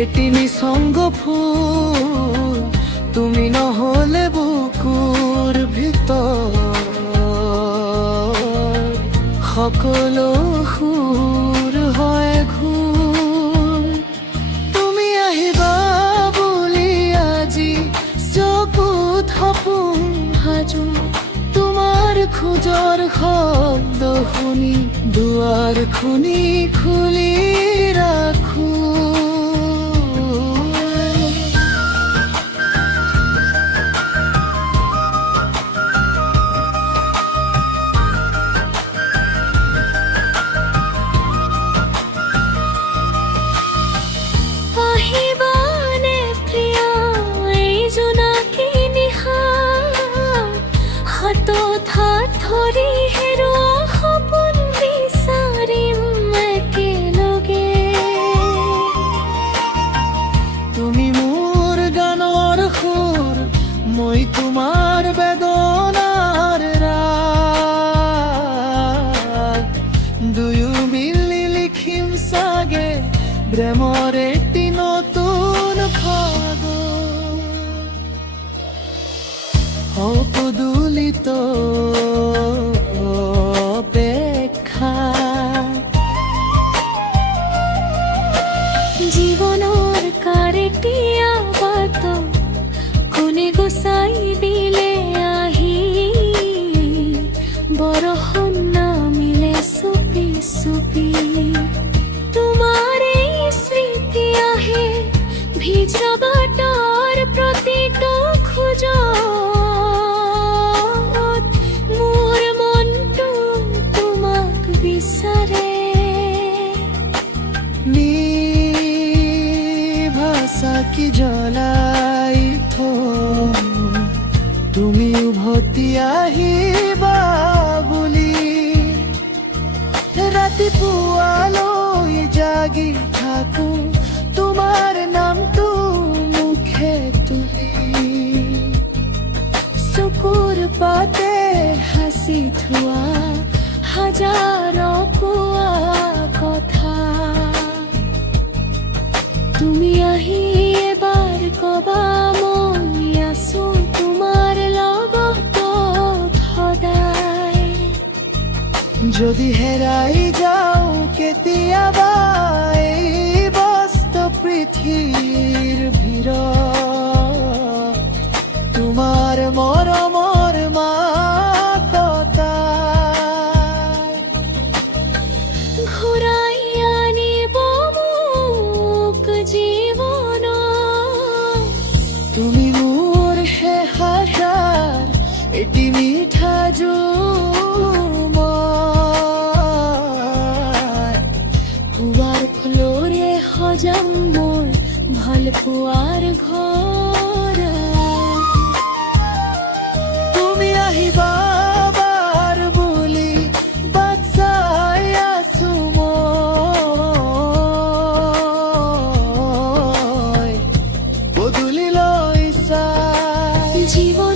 এটি নিসঙ্গ ফুল, তুমি নহলে বুকুৰ ভিতৰ সকলো সুৰ হয় ঘূৰ। তুমি আহিবা বুলি আজি চকুত সপোন সাজো, তোমাৰ খোজৰ শব্দ শুনি দুৱাৰ খুনি খুলি ৰাখো। ধৰি হেৰুৱা সপোন বিচাৰিম একেলগে। তুমি মোৰ গানৰ সুৰ, মই তোমাৰ বেদনাৰ ৰাগ, দুয়ো মিলি লিখিম চাগে প্ৰেমৰ এটি নতুন ভাগ। অপদুলিত অপেক্ষা, জীৱনৰ কাৰেটীয়া বাট কোনে গুচাই দিলে আহি, বৰষুণ নামিলে চুপি চুপি। তোমাৰ এই স্মৃতি আহে ভিজা বাটৰ প্ৰতিটো খোজত, চাকি জ্বলাই থওঁ তুমি উভতি আহিবা বুলি। ৰাতিপুৱালৈ জাগি থাকো তোমাৰ নামটো মুখে তুলি, চকুৰ পাতে হাসি থোৱা হাজাৰ কোৱা কথা। তুমি আহি এবাৰ কবা মই আছো তোমাৰ লগত সদায়। যদি হেৰাই যাওঁ কেতিয়াবা এই বস্ত পৃথিৱীৰ ভিৰত, তোমাৰ মৰমৰ মাততাই ঘূৰাই আনিব মোক জীৱন। তুমি মোৰ শেষ আশাৰ এটি মিঠা জুমুৰ, পুৱাৰ ফুলৰে সজাম মোৰ ভাল পোৱাৰ ঘৰ। তুমি আহিবা বাৰ বুলি বাট চাই আছো মই, পদূলিলৈ চাই। জীবন